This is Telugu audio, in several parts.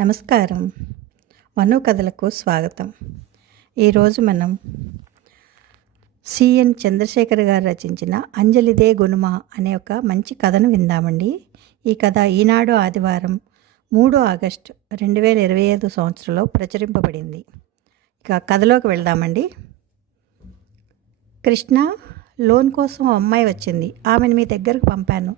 నమస్కారం. మను కథలకు స్వాగతం ఈరోజు మనం సిఎన్ చంద్రశేఖర్ గారు రచించిన అంజలిదే గునుమ అనే ఒక మంచి కథను విందామండి. ఈ కథ ఈనాడు ఆదివారం మూడు ఆగస్టు రెండు వేల ఇరవై ఐదు సంవత్సరంలో ప్రచురింపబడింది. ఇక కథలోకి వెళ్దామండి. కృష్ణ లోన్ కోసం అమ్మాయి వచ్చింది. ఆమెను మీ దగ్గరకు పంపాను.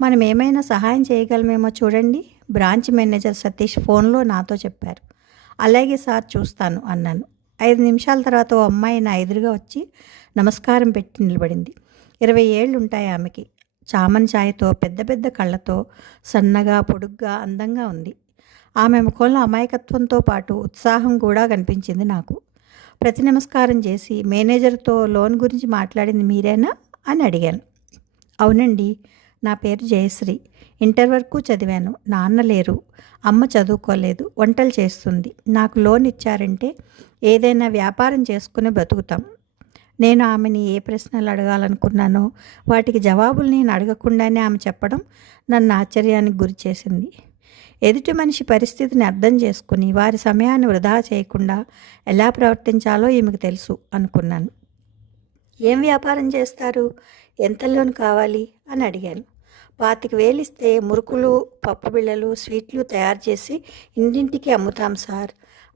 మనం ఏమైనా సహాయం చేయగలమేమో చూడండి. బ్రాంచ్ మేనేజర్ సతీష్ ఫోన్లో నాతో చెప్పారు. అలాగే సార్ చూస్తాను అన్నాను. ఐదు నిమిషాల తర్వాత ఓ అమ్మాయి నా ఎదురుగా వచ్చి నమస్కారం పెట్టి నిలబడింది. ఇరవై ఏళ్ళు ఉంటాయి ఆమెకి. చామన్ ఛాయతో పెద్ద పెద్ద కళ్ళతో సన్నగా పొడుగ్గా అందంగా ఉంది. ఆమె ముఖంలో అమాయకత్వంతో పాటు ఉత్సాహం కూడా కనిపించింది నాకు. ప్రతి నమస్కారం చేసి మేనేజర్తో లోన్ గురించి మాట్లాడింది మీరేనా? అని అడిగాను. అవునండి. నా పేరు జయశ్రీ. ఇంటర్ వరకు చదివాను. నాన్న లేరు. అమ్మ చదువుకోలేదు. వంటలు చేస్తుంది. నాకు లోన్ ఇచ్చారంటే ఏదైనా వ్యాపారం చేసుకుని బ్రతుకుతాం నేను ఆమెని ఏ ప్రశ్నలు అడగాలనుకున్నానో వాటికి జవాబులు నేను అడగకుండానే ఆమె చెప్పడం నన్ను ఆశ్చర్యానికి గురి చేసింది. ఎదుటి మనిషి పరిస్థితిని అర్థం చేసుకుని వారి సమయాన్ని వృధా చేయకుండా ఎలా ప్రవర్తించాలో ఈమెకు తెలుసు అనుకున్నాను. ఏం వ్యాపారం చేస్తారు? ఎంత లోన్ కావాలి? అని అడిగాను. పాతిక వేలిస్తే మురుకులు పప్పు బిళ్ళలు స్వీట్లు తయారు చేసి ఇంటింటికి అమ్ముతాం సార్.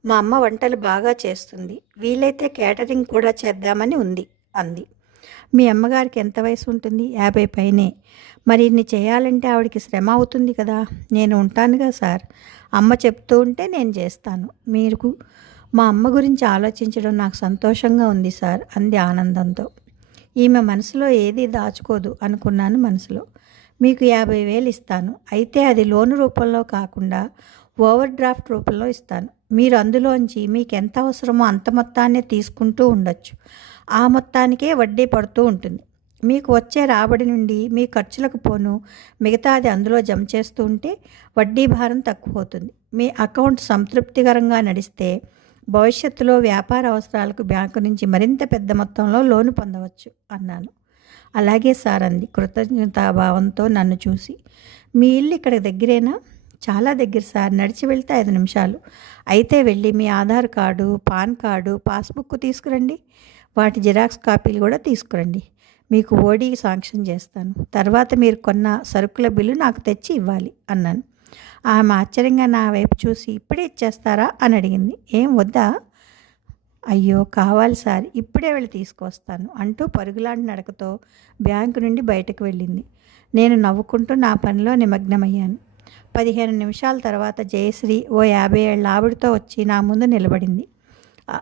మా అమ్మ వంటలు బాగా చేస్తుంది. వీలైతే కేటరింగ్ కూడా చేద్దామని ఉంది అంది. మీ అమ్మగారికి ఎంత వయసు ఉంటుంది? యాభై పైనే. మరి ఇన్ని చేయాలంటే ఆవిడకి శ్రమ అవుతుంది కదా. నేను ఉంటానుగా సార్. అమ్మ చెప్తూ ఉంటే నేను చేస్తాను. మీరు మా అమ్మ గురించి ఆలోచించడం నాకు సంతోషంగా ఉంది సార్ అంది ఆనందంతో. ఈమె మనసులో ఏది దాచుకోదు అనుకున్నాను మనసులో. మీకు యాభై వేలు ఇస్తాను. అయితే అది లోను రూపంలో కాకుండా ఓవర్ డ్రాఫ్ట్ రూపంలో ఇస్తాను. మీరు అందులోంచి మీకు ఎంత అవసరమో అంత మొత్తాన్ని తీసుకుంటూ ఉండొచ్చు. ఆ మొత్తానికే వడ్డీ పడుతూ ఉంటుంది. మీకు వచ్చే రాబడి నుండి మీ ఖర్చులకు పోను. మిగతాది అందులో జమ చేస్తూ ఉంటే వడ్డీ భారం తక్కువ అవుతుంది మీ అకౌంట్ సంతృప్తికరంగా నడిస్తే భవిష్యత్తులో వ్యాపార అవసరాలకు బ్యాంకు నుంచి మరింత పెద్ద మొత్తంలో లోను పొందవచ్చు అన్నాను. అలాగే సార్ అంది. కృతజ్ఞతాభావంతో నన్ను చూసి. మీ ఇల్లు ఇక్కడ దగ్గరేనా? చాలా దగ్గర సార్. నడిచి వెళ్తే ఐదు నిమిషాలు. అయితే వెళ్ళి మీ Aadhaar card PAN card passbook తీసుకురండి. వాటి జిరాక్స్ కాపీలు కూడా తీసుకురండి. మీకు ఓడీ శాంక్షన్ చేస్తాను. తర్వాత మీరు కొన్న సరుకుల బిల్లు నాకు తెచ్చి ఇవ్వాలి అన్నాను. ఆమె ఆశ్చర్యంగా నా వైపు చూసి ఇప్పుడే ఇచ్చేస్తారా? అని అడిగింది. ఏం వద్దా? అయ్యో కావాలి సార్. ఇప్పుడే వెళ్ళి తీసుకొస్తాను అంటూ పరుగులాంటి నడకతో బ్యాంకు నుండి బయటకు వెళ్ళింది. నేను నవ్వుకుంటూ నా పనిలో నిమగ్నమయ్యాను. పదిహేను నిమిషాల తర్వాత జయశ్రీ ఓ యాభై ఏళ్ళ ఆవిడతో వచ్చి నా ముందు నిలబడింది.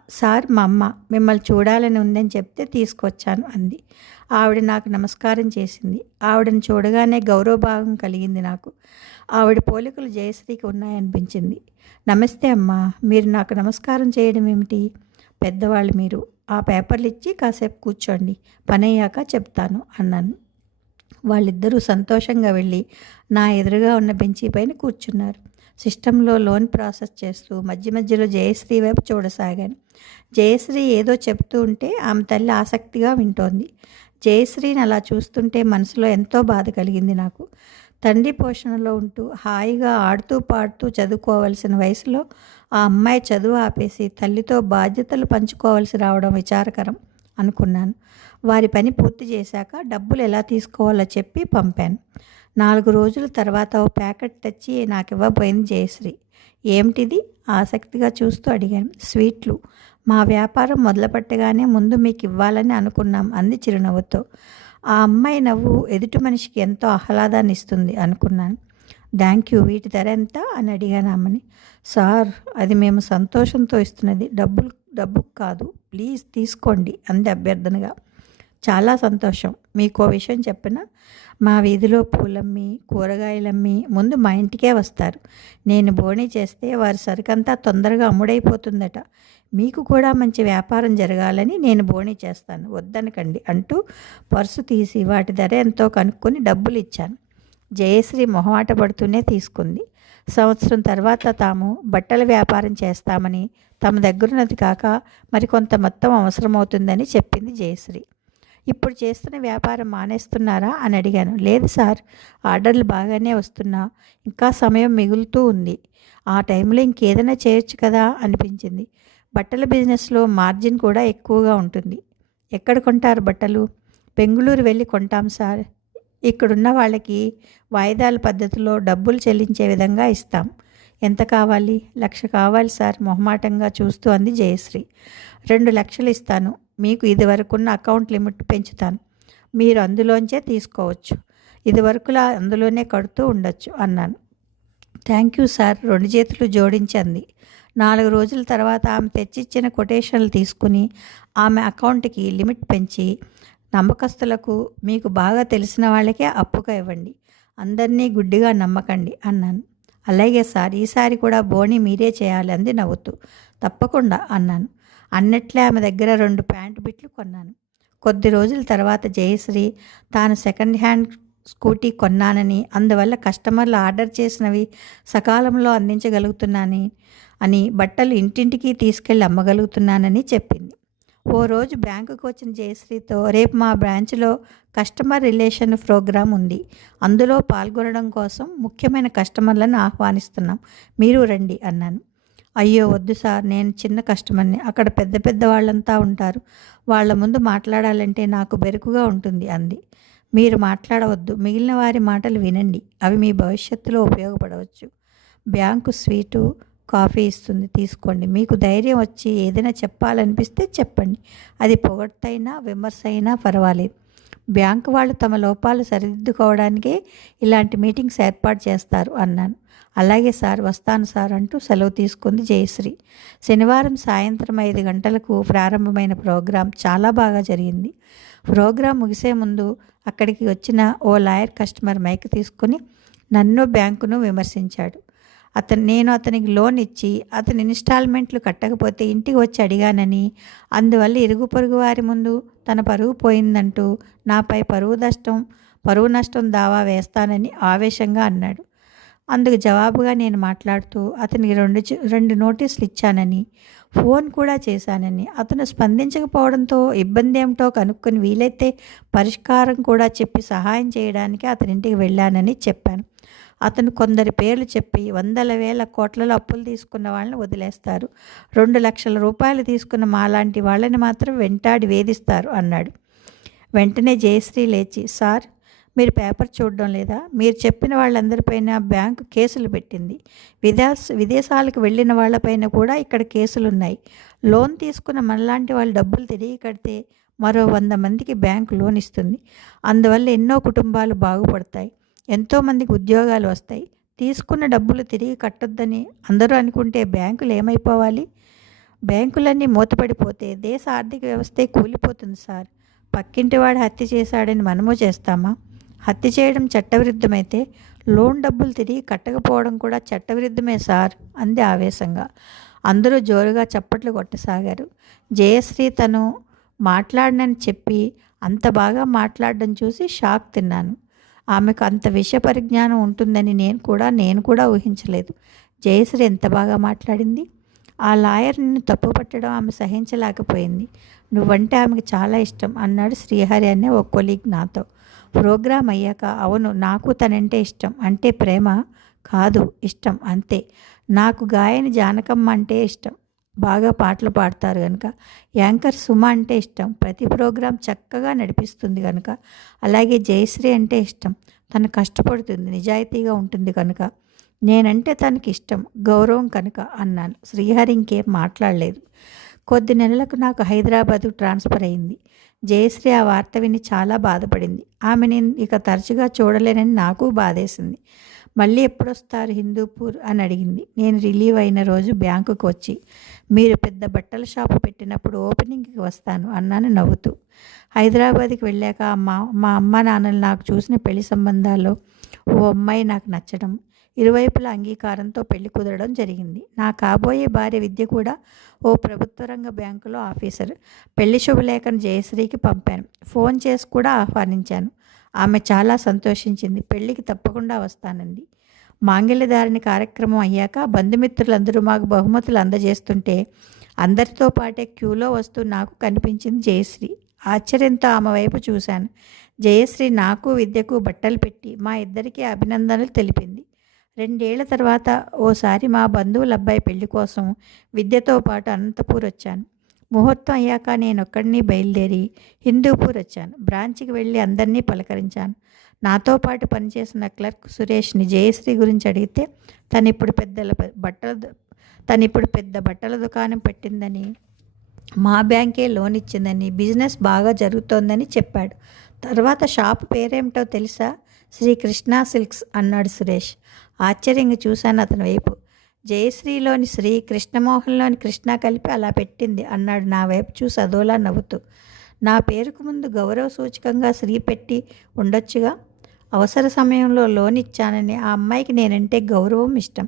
సార్ మా అమ్మ మిమ్మల్ని చూడాలని ఉందని చెప్తే తీసుకొచ్చాను అంది. ఆవిడ నాకు నమస్కారం చేసింది. ఆవిడని చూడగానే గౌరవభావం కలిగింది నాకు. ఆవిడ పోలికలు జయశ్రీకి ఉన్నాయనిపించింది. నమస్తే అమ్మా మీరు నాకు నమస్కారం చేయడం ఏమిటి? పెద్దవాళ్ళు మీరు ఆ పేపర్లు ఇచ్చి కాసేపు కూర్చోండి పని అయ్యాక చెప్తాను అన్నాను. వాళ్ళిద్దరూ సంతోషంగా వెళ్ళి నా ఎదురుగా ఉన్న బెంచీ పైన కూర్చున్నారు. సిస్టంలో లోన్ ప్రాసెస్ చేస్తూ మధ్య మధ్యలో జయశ్రీ వైపు చూడసాగాను. జయశ్రీ ఏదో చెప్తూ ఉంటే ఆమె తల్లి ఆసక్తిగా వింటోంది. జయశ్రీని అలా చూస్తుంటే మనసులో ఎంతో బాధ కలిగింది నాకు. తండ్రి పోషణలో ఉంటూ హాయిగా ఆడుతూ పాడుతూ చదువుకోవలసిన వయసులో ఆ అమ్మాయి చదువు ఆపేసి తల్లితో బాధ్యతలు పంచుకోవాల్సి రావడం విచారకరం అనుకున్నాను. వారి పని పూర్తి చేశాక డబ్బులు ఎలా తీసుకోవాలో చెప్పి పంపాను. నాలుగు రోజుల తర్వాత ఓ ప్యాకెట్ తెచ్చి నాకు ఇవ్వబోయింది జయశ్రీ. ఏమిటిది? ఆసక్తిగా చూస్తూ అడిగాను. స్వీట్లు. మా వ్యాపారం మొదలుపెట్టగానే ముందు మీకు ఇవ్వాలని అనుకున్నాం అంది చిరునవ్వుతో. ఆ అమ్మాయి నవ్వు ఎదుటి మనిషికి ఎంతో ఆహ్లాదాన్ని ఇస్తుంది అనుకున్నాను. థ్యాంక్ యూ వీటి ధర ఎంత? అని అడిగాను ఆమెని సార్ అది మేము సంతోషంతో ఇస్తున్నది డబ్బులు డబ్బు కాదు ప్లీజ్ తీసుకోండి అంది అభ్యర్థనగా. చాలా సంతోషం. మీకు ఓ విషయం చెప్పిన? మా వీధిలో పూలమ్మి కూరగాయలమ్మి ముందు మా ఇంటికే వస్తారు. నేను బోణి చేస్తే వారి సరుకంతా తొందరగా అమ్ముడైపోతుందట. మీకు కూడా మంచి వ్యాపారం జరగాలని నేను బోణి చేస్తాను. వద్దనకండి అంటూ పర్సు తీసి వాటి ధర ఎంతో కనుక్కొని డబ్బులు ఇచ్చాను. జయశ్రీ మొహమాట పడుతూనే తీసుకుంది. సంవత్సరం తర్వాత తాము బట్టల వ్యాపారం చేస్తామని తమ దగ్గరున్నది కాక మరికొంత మొత్తం అవసరమవుతుందని చెప్పింది జయశ్రీ. ఇప్పుడు చేస్తున్న వ్యాపారం మానేస్తున్నారా అని అడిగాను. లేదు సార్ ఆర్డర్లు బాగానే వస్తున్నా ఇంకా సమయం మిగులుతూ ఉంది. ఆ టైంలో ఇంకేదైనా చేయొచ్చు కదా అనిపించింది. బట్టల బిజినెస్లో మార్జిన్ కూడా ఎక్కువగా ఉంటుంది. ఎక్కడ కొంటారు బట్టలు? బెంగుళూరు వెళ్ళి కొంటాం సార్. ఇక్కడున్న వాళ్ళకి వాయిదాల పద్ధతిలో డబ్బులు చెల్లించే విధంగా ఇస్తాం. ఎంత కావాలి? లక్ష కావాలి సార్. మొహమాటంగా చూస్తూ అంది జయశ్రీ. రెండు లక్షలు ఇస్తాను. మీకు ఇదివరకున్న అకౌంట్ లిమిట్ పెంచుతాను. మీరు అందులోంచే తీసుకోవచ్చు. ఇదివరకులా అందులోనే కడుతూ ఉండొచ్చు అన్నాను. Thank you sir. రెండు చేతులు జోడించంది నాలుగు రోజుల తర్వాత ఆమె తెచ్చిచ్చిన కొటేషన్లు తీసుకుని ఆమె అకౌంట్కి లిమిట్ పెంచి నమ్మకస్తులకు మీకు బాగా తెలిసిన వాళ్ళకే అప్పుగా ఇవ్వండి. అందరినీ గుడ్డిగా నమ్మకండి అన్నాను. అలాగే సార్ ఈసారి కూడా బోని మీరే చేయాలి అంది నవ్వుతూ. తప్పకుండా అన్నాను. అన్నట్లే ఆమె దగ్గర రెండు ప్యాంటు బిట్లు కొన్నాను. కొద్ది రోజుల తర్వాత జయశ్రీ తాను సెకండ్ హ్యాండ్ స్కూటీ కొన్నానని అందువల్ల కస్టమర్లు ఆర్డర్ చేసినవి సకాలంలో అందించగలుగుతున్నానని అని బట్టలు ఇంటింటికి తీసుకెళ్ళి అమ్మగలుగుతున్నానని చెప్పింది. ఓ రోజు బ్యాంకుకు వచ్చిన జయశ్రీతో రేపు మా బ్రాంచ్లో కస్టమర్ రిలేషన్ ప్రోగ్రాం ఉంది. అందులో పాల్గొనడం కోసం ముఖ్యమైన కస్టమర్లను ఆహ్వానిస్తున్నాం. మీరు రండి అన్నాను. అయ్యో వద్దు సార్ నేను చిన్న కస్టమర్ని. అక్కడ పెద్ద పెద్ద వాళ్ళంతా ఉంటారు. వాళ్ళ ముందు మాట్లాడాలంటే నాకు బెరుకుగా ఉంటుంది అంది. మీరు మాట్లాడవద్దు మిగిలిన వారి మాటలు వినండి. అవి మీ భవిష్యత్తులో ఉపయోగపడవచ్చు. బ్యాంకు స్వీటు కాఫీ ఇస్తుంది తీసుకోండి. మీకు ధైర్యం వచ్చి ఏదైనా చెప్పాలనిపిస్తే చెప్పండి. అది పొగడ్తైనా విమర్శ అయినా పర్వాలేదు. బ్యాంకు వాళ్ళు తమ లోపాలు సరిదిద్దుకోవడానికే ఇలాంటి మీటింగ్స్ ఏర్పాటు చేస్తారు అన్నాను. అలాగే సార్ వస్తాను సార్ అంటూ సెలవు తీసుకుంది జయశ్రీ. శనివారం సాయంత్రం ఐదు గంటలకు ప్రారంభమైన ప్రోగ్రాం చాలా బాగా జరిగింది. ప్రోగ్రాం ముగిసే ముందు అక్కడికి వచ్చిన ఓ లాయర్ కస్టమర్ మైక్ తీసుకుని నన్ను బ్యాంకును విమర్శించాడు. అతను నేను అతనికి లోన్ ఇచ్చి అతని ఇన్స్టాల్మెంట్లు కట్టకపోతే ఇంటికి వచ్చి అడిగానని అందువల్ల ఇరుగు పొరుగు వారి ముందు తన పరువు పోయిందంటూ నాపై పరువు నష్టం పరువు నష్టం దావా వేస్తానని ఆవేశంగా అన్నాడు. అందుకు జవాబుగా నేను మాట్లాడుతూ అతనికి రెండు రెండు నోటీసులు ఇచ్చానని ఫోన్ కూడా చేశానని అతను స్పందించకపోవడంతో ఇబ్బంది ఏమిటో కనుక్కొని వీలైతే పరిష్కారం కూడా చెప్పి సహాయం చేయడానికి అతని ఇంటికి వెళ్ళానని చెప్పాను. అతను కొందరి పేర్లు చెప్పి వందల వేల కోట్లలో అప్పులు తీసుకున్న వాళ్ళని వదిలేస్తారు. రెండు లక్షల రూపాయలు తీసుకున్న మాలాంటి వాళ్ళని మాత్రం వెంటాడి వేధిస్తారు అన్నాడు. వెంటనే జయశ్రీ లేచి సార్ మీరు పేపర్ చూడడం లేదా? మీరు చెప్పిన వాళ్ళందరిపైన బ్యాంకు కేసులు పెట్టింది. విదేశ విదేశాలకు వెళ్ళిన వాళ్ళపైన కూడా ఇక్కడ కేసులు ఉన్నాయి లోన్ తీసుకున్న మనలాంటి వాళ్ళు డబ్బులు తిరిగి కడితే మరో వంద మందికి బ్యాంకు లోన్ ఇస్తుంది. అందువల్ల ఎన్నో కుటుంబాలు బాగుపడతాయి. ఎంతోమందికి ఉద్యోగాలు వస్తాయి. తీసుకున్న డబ్బులు తిరిగి కట్టొద్దని అందరూ అనుకుంటే బ్యాంకులు ఏమైపోవాలి? బ్యాంకులన్నీ మూతపడిపోతే దేశ ఆర్థిక వ్యవస్థే కూలిపోతుంది సార్. పక్కింటివాడు హత్య చేశాడని మనము చేస్తామా? హత్య చేయడం చట్టవిరుద్ధమైతే లోన్ డబ్బులు తిరిగి కట్టకపోవడం కూడా చట్టవిరుద్ధమే సార్ అంది ఆవేశంగా. అందరూ జోరుగా చప్పట్లు కొట్టసాగారు. జయశ్రీ తను మాట్లాడనని చెప్పి అంత బాగా మాట్లాడడం చూసి షాక్ తిన్నాను. ఆమెకు అంత విషయ పరిజ్ఞానం ఉంటుందని నేను కూడా నేను కూడా ఊహించలేదు. జయశ్రీ ఎంత బాగా మాట్లాడింది? ఆ లాయర్ నిన్ను తప్పుపట్టడం ఆమె సహించలేకపోయింది. నువ్వంటే ఆమెకు చాలా ఇష్టం అన్నాడు శ్రీహరి అనే ఒక కొలీగ్ నాతో. ప్రోగ్రాం అయ్యాక అవును నాకు తనంటే ఇష్టం అంటే ప్రేమ కాదు ఇష్టం అంతే. నాకు గాయని జానకమ్మ అంటే ఇష్టం. బాగా పాటలు పాడతారు కనుక యాంకర్ సుమ అంటే ఇష్టం. ప్రతి ప్రోగ్రాం చక్కగా నడిపిస్తుంది కనుక అలాగే జయశ్రీ అంటే ఇష్టం. తను కష్టపడుతుంది నిజాయితీగా ఉంటుంది కనుక నేనంటే తనకి ఇష్టం. గౌరవం కనుక అన్నాను. శ్రీహరి ఇంకేం మాట్లాడలేదు. కొద్ది నెలలకు నాకు హైదరాబాద్కు ట్రాన్స్ఫర్ అయింది. జయశ్రీ ఆ వార్త విని చాలా బాధపడింది. ఆమె నేను ఇక తరచుగా చూడలేనని నాకు బాధేసింది. మళ్ళీ ఎప్పుడొస్తారు హిందూపూర్ అని అడిగింది. నేను రిలీవ్ అయిన రోజు బ్యాంకుకు వచ్చి మీరు పెద్ద బట్టల షాపు పెట్టినప్పుడు ఓపెనింగ్కి వస్తాను అన్నాను నవ్వుతూ. హైదరాబాద్కి వెళ్ళాక మా మా అమ్మ నాన్నలు నాకు చూసిన పెళ్ళి సంబంధాల్లో ఓ అమ్మాయి నాకు నచ్చడం ఇరువైపుల అంగీకారంతో పెళ్ళి కుదరడం జరిగింది. నా కాబోయే భార్య విద్య కూడా ఓ ప్రభుత్వ రంగ బ్యాంకులో ఆఫీసర్. పెళ్ళి శుభలేఖను జయశ్రీకి పంపాను. ఫోన్ చేసి కూడా ఆహ్వానించాను. ఆమె చాలా సంతోషించింది. పెళ్ళికి తప్పకుండా వస్తానంది. మాంగళ్యధారిణి కార్యక్రమం అయ్యాక బంధుమిత్రులందరూ మాకు బహుమతులు అందజేస్తుంటే అందరితో పాటే క్యూలో వస్తూ నాకు కనిపించింది జయశ్రీ. ఆశ్చర్యంతో ఆమె వైపు చూశాను. జయశ్రీ నాకు విద్యకు బట్టలు పెట్టి మా ఇద్దరికీ అభినందనలు తెలిపింది. రెండేళ్ళ తర్వాత ఓసారి మా బంధువుల అబ్బాయి పెళ్ళి కోసం విద్యతో పాటు అనంతపూర్ వచ్చాను. ముహూర్తం అయ్యాక నేను ఒక్కడిని బయలుదేరి హిందూపూర్ వచ్చాను. బ్రాంచ్కి వెళ్ళి అందరినీ పలకరించాను. నాతో పాటు పనిచేసిన క్లర్క్ సురేష్ని జయశ్రీ గురించి అడిగితే తను ఇప్పుడు పెద్దల బట్టల తను ఇప్పుడు పెద్ద బట్టల దుకాణం పెట్టిందని మా బ్యాంకే లోన్ ఇచ్చిందని బిజినెస్ బాగా జరుగుతోందని చెప్పాడు. తర్వాత షాప్ పేరేమిటో తెలుసా? శ్రీ కృష్ణా సిల్క్స్ అన్నాడు సురేష్. ఆశ్చర్యంగా చూశాను అతని వైపు. జయశ్రీలోని శ్రీ కృష్ణమోహన్లోని కృష్ణ కలిపి అలా పెట్టింది అన్నాడు నా వైపు చూసి అదోలా నవ్వుతూ. నా పేరుకు ముందు గౌరవ సూచకంగా శ్రీ పెట్టి ఉండొచ్చుగా? అవసర సమయంలో లోన్ ఇచ్చానని ఆ అమ్మాయికి నేనంటే గౌరవం ఇష్టం.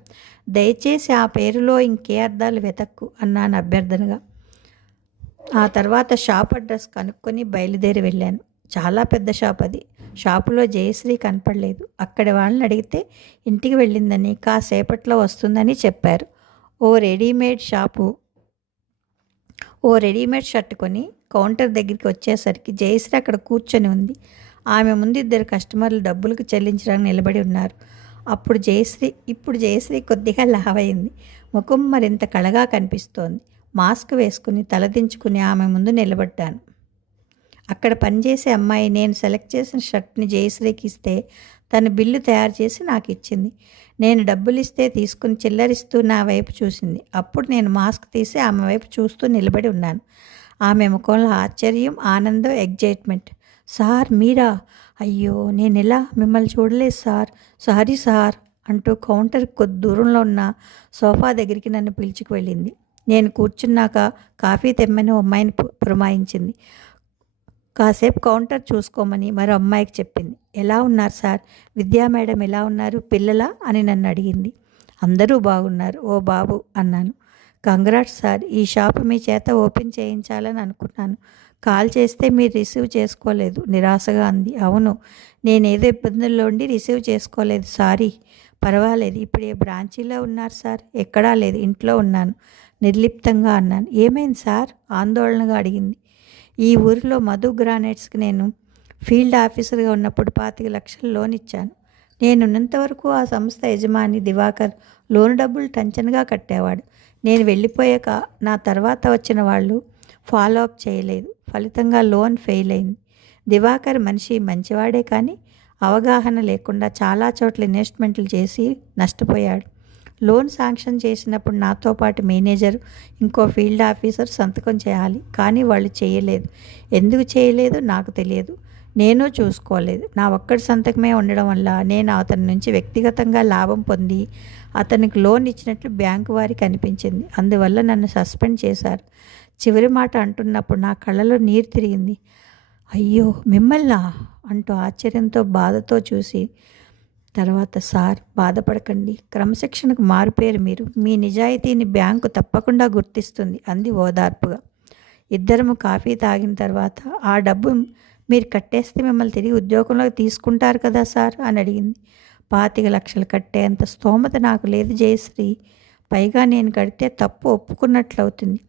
దయచేసి ఆ పేరులో ఇంకే అర్థాలు వెతక్కు అన్నాను అభ్యర్థనగా. ఆ తర్వాత షాప్ అడ్రస్ కనుక్కొని బయలుదేరి వెళ్ళాను. చాలా పెద్ద షాప్ అది. షాపులో జయశ్రీ కనపడలేదు. అక్కడి వాళ్ళని అడిగితే ఇంటికి వెళ్ళిందని కాసేపట్లో వస్తుందని చెప్పారు. ఓ రెడీమేడ్ షాపు ఓ రెడీమేడ్ షర్ట్ కొని కౌంటర్ దగ్గరికి వచ్చేసరికి జయశ్రీ అక్కడ కూర్చొని ఉంది. ఆమె ముందు ఇద్దరు కస్టమర్లు డబ్బులకు చెల్లించడానికి నిలబడి ఉన్నారు. అప్పుడు జయశ్రీ ఇప్పుడు జయశ్రీ కొద్దిగా లావైంది ముఖం మరింత కళగా కనిపిస్తోంది. మాస్క్ వేసుకుని తలదించుకుని ఆమె ముందు నిలబడ్డాను. అక్కడ పనిచేసే అమ్మాయి నేను సెలెక్ట్ చేసిన షర్ట్ని జయశ్రీకి ఇస్తే తన బిల్లు తయారు చేసి నాకు ఇచ్చింది నేను డబ్బులు ఇస్తే తీసుకుని చిల్లరిస్తూ నా వైపు చూసింది. అప్పుడు నేను మాస్క్ తీసి ఆమె వైపు చూస్తూ నిలబడి ఉన్నాను. ఆమె ముఖంలో ఆశ్చర్యం ఆనందం ఎగ్జైట్మెంట్. సార్ మీరా? అయ్యో నేను ఎలా మిమ్మల్ని చూడలేదు సార్. సారీ సార్ అంటూ కౌంటర్ కొద్ది దూరంలో ఉన్న సోఫా దగ్గరికి నన్ను పిలుచుకు వెళ్ళింది. నేను కూర్చున్నాక కాఫీ తెమ్మని అమ్మాయిని పు- పురమాయించింది. కాసేపు కౌంటర్ చూసుకోమని మరో అమ్మాయికి చెప్పింది. ఎలా ఉన్నారు సార్? విద్యా మేడం ఎలా ఉన్నారు? పిల్లలా? అని నన్ను అడిగింది. అందరూ బాగున్నారు. ఓ బాబు అన్నాను. Congrats sir. ఈ షాప్ మీ చేత ఓపెన్ చేయించాలని అనుకున్నాను. కాల్ చేస్తే మీరు రిసీవ్ చేసుకోలేదు. నిరాశగా అంది. అవును. నేనేదో ఇబ్బందుల్లో ఉండి రిసీవ్ చేసుకోలేదు. సారీ. పర్వాలేదు. ఇప్పుడు ఏ బ్రాంచీలో ఉన్నారు సార్? ఎక్కడా లేదు. ఇంట్లో ఉన్నాను. నిర్లిప్తంగా అన్నాను. ఏమైంది సార్? ఆందోళనగా అడిగింది. ఈ ఊరిలో మధు గ్రానైట్స్కి నేను ఫీల్డ్ ఆఫీసర్గా ఉన్నప్పుడు పాతిక లక్షలు లోన్ ఇచ్చాను. నేను వరకు ఆ సంస్థ యజమాని దివాకర్ లోన్ డబ్బులు టంచన్గా కట్టేవాడు. నేను వెళ్ళిపోయాక నా తర్వాత వచ్చిన వాళ్ళు ఫాలో అప్ చేయలేదు. ఫలితంగా లోన్ ఫెయిల్ అయింది. దివాకర్ మనిషి మంచివాడే కానీ అవగాహన లేకుండా చాలా చోట్ల ఇన్వెస్ట్మెంట్లు చేసి నష్టపోయాడు. లోన్ శాంక్షన్ చేసినప్పుడు నాతో పాటు మేనేజర్ ఇంకో ఫీల్డ్ ఆఫీసర్ సంతకం చేయాలి. కానీ వాళ్ళు చేయలేదు. ఎందుకు చేయలేదు? నాకు తెలియదు. నేను చూసుకోలేదు. నా ఒక్కడి సంతకమే ఉండడం వల్ల నేను అతని నుంచి వ్యక్తిగతంగా లాభం పొంది అతనికి లోన్ ఇచ్చినట్లు బ్యాంకు వారికి అనిపించింది అందువల్ల నన్ను సస్పెండ్ చేశారు. చివరి మాట అంటున్నప్పుడు నా కళ్ళలో నీరు తిరిగింది. అయ్యో మిమ్మల్నా? అంటూ ఆశ్చర్యంతో బాధతో చూసి తర్వాత సార్ బాధపడకండి. క్రమశిక్షణకు మారుపేరు మీరు. మీ నిజాయితీని బ్యాంకు తప్పకుండా గుర్తిస్తుంది అంది ఓదార్పుగా. ఇద్దరము కాఫీ తాగిన తర్వాత ఆ డబ్బు మీరు కట్టేస్తే మిమ్మల్ని తిరిగి ఉద్యోగంలోకి తీసుకుంటారు కదా సార్? అని అడిగింది. పాతిక లక్షలు కట్టేంత స్తోమత నాకు లేదు జయశ్రీ. పైగా నేను కడితే తప్పు ఒప్పుకున్నట్లు అవుతుంది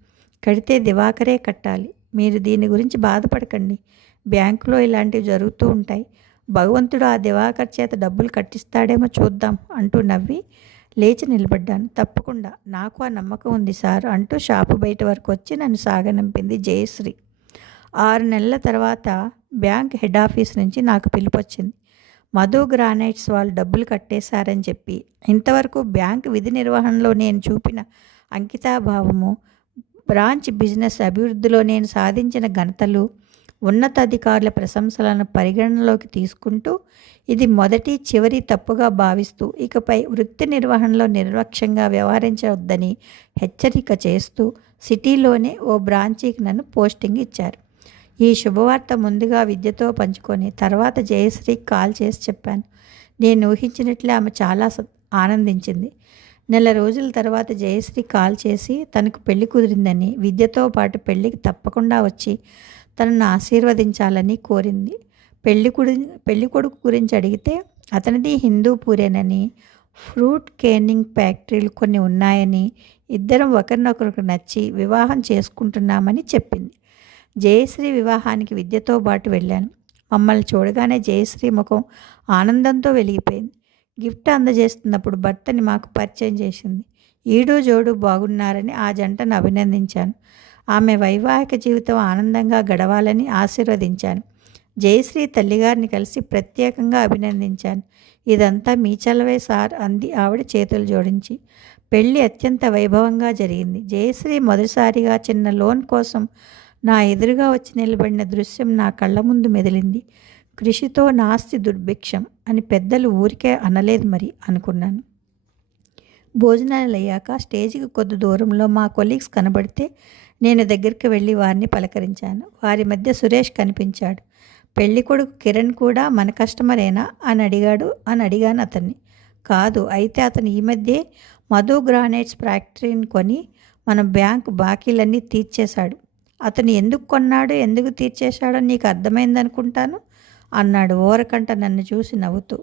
కడితే దివాకరే కట్టాలి. మీరు దీని గురించి బాధపడకండి. బ్యాంకులో ఇలాంటివి జరుగుతూ ఉంటాయి. భగవంతుడు ఆ దివాకర్ చేత డబ్బులు కట్టిస్తాడేమో చూద్దాం అంటూ నవ్వి లేచి నిలబడ్డాను. తప్పకుండా నాకు ఆ నమ్మకం ఉంది సార్ అంటూ షాపు బయట వరకు వచ్చి నన్ను సాగనంపింది జయశ్రీ. ఆరు నెలల తర్వాత బ్యాంక్ హెడ్ ఆఫీస్ నుంచి నాకు పిలుపు వచ్చింది మధు గ్రానైట్స్ వాళ్ళు డబ్బులు కట్టేశారని చెప్పి. ఇంతవరకు బ్యాంక్ విధి నిర్వహణలో నేను చూపిన అంకితాభావము బ్రాంచ్ బిజినెస్ అభివృద్ధిలో నేను సాధించిన ఘనతలు ఉన్నతాధికారుల ప్రశంసలను పరిగణనలోకి తీసుకుంటూ ఇది మొదటి చివరి తప్పుగా భావిస్తూ ఇకపై వృత్తి నిర్వహణలో నిర్లక్ష్యంగా వ్యవహరించవద్దని హెచ్చరిక చేస్తూ సిటీలోనే ఓ బ్రాంచీకి నన్ను పోస్టింగ్ ఇచ్చారు. ఈ శుభవార్త ముందుగా విద్యతో పంచుకొని తర్వాత జయశ్రీకి కాల్ చేసి చెప్పాను. నేను ఊహించినట్లే ఆమె చాలా ఆనందించింది. నెల రోజుల తర్వాత జయశ్రీ కాల్ చేసి తనకు పెళ్ళి కుదిరిందని విద్యతో పాటు పెళ్ళికి తప్పకుండా వచ్చి తనను ఆశీర్వదించాలని కోరింది. పెళ్ళి పెళ్ళికొడుకు పెళ్ళి కొడుకు గురించి అడిగితే అతనిది హిందూపూరేనని ఫ్రూట్ కేనింగ్ ఫ్యాక్టరీలు కొన్ని ఉన్నాయని ఇద్దరం ఒకరినొకరికి నచ్చి వివాహం చేసుకుంటున్నామని చెప్పింది. జయశ్రీ వివాహానికి విద్యతో పాటు వెళ్ళాను. మమ్మల్ని చూడగానే జయశ్రీ ముఖం ఆనందంతో వెలిగిపోయింది. గిఫ్ట్ అందజేస్తున్నప్పుడు భర్తని మాకు పరిచయం చేసింది. ఈడు జోడు బాగున్నారని ఆ జంటను అభినందించాను. ఆమె వైవాహిక జీవితం ఆనందంగా గడవాలని ఆశీర్వదించాను. జయశ్రీ తల్లిగారిని కలిసి ప్రత్యేకంగా అభినందించాను. ఇదంతా మీ చలవే సార్ అంది ఆవిడ చేతులు జోడించి. పెళ్ళి అత్యంత వైభవంగా జరిగింది. జయశ్రీ మొదటిసారిగా చిన్న లోన్ కోసం నా ఎదురుగా వచ్చి నిలబడిన దృశ్యం నా కళ్ళ ముందు మెదిలింది. కృషితో నాస్తి దుర్భిక్షం అని పెద్దలు ఊరికే అనలేదు మరి అనుకున్నాను. భోజనాలు అయ్యాక స్టేజ్కి కొద్ది దూరంలో మా కొలీగ్స్ కనబడితే నేను దగ్గరికి వెళ్ళి వారిని పలకరించాను. వారి మధ్య సురేష్ కనిపించాడు. పెళ్ళి కొడుకు కిరణ్ కూడా మన కస్టమరేనా? అని అడిగాడు. అని అడిగాను అతన్ని. కాదు అయితే అతను ఈ మధ్యే మధు గ్రానైట్స్ ఫ్యాక్టరీని కొని మన బ్యాంకు బాకీలన్నీ తీర్చేశాడు. అతను ఎందుకు కొన్నాడు ఎందుకు తీర్చేశాడో నీకు అర్థమైందనుకుంటాను? అన్నాడు ఓరకంట నన్ను చూసి నవ్వుతూ.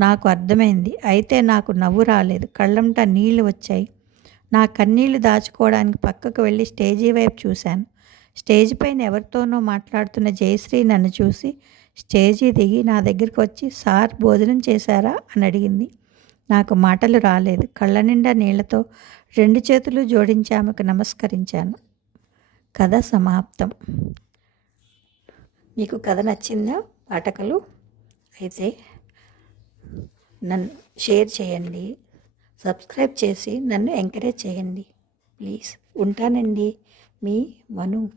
నాకు అర్థమైంది. అయితే నాకు నవ్వు రాలేదు. కళ్ళంట నీళ్ళు వచ్చాయి. నా కన్నీళ్ళు దాచుకోవడానికి పక్కకు వెళ్ళి స్టేజీ వైపు చూశాను. స్టేజ్ పైన ఎవరితోనో మాట్లాడుతున్న జయశ్రీ నన్ను చూసి స్టేజీ దిగి నా దగ్గరికి వచ్చి సార్ భోజనం చేశారా? అని అడిగింది. నాకు మాటలు రాలేదు. కళ్ళ నిండా నీళ్ళతో రెండు చేతులు జోడించి ఆమెకు నమస్కరించాను. కథ సమాప్తం. మీకు కథ నచ్చిందా? పాఠకులు? అయితే నన్ను షేర్ చేయండి. సబ్స్క్రైబ్ చేసి నన్ను ఎంకరేజ్ చేయండి. ప్లీజ్. ఉంటానండి. మీ మను.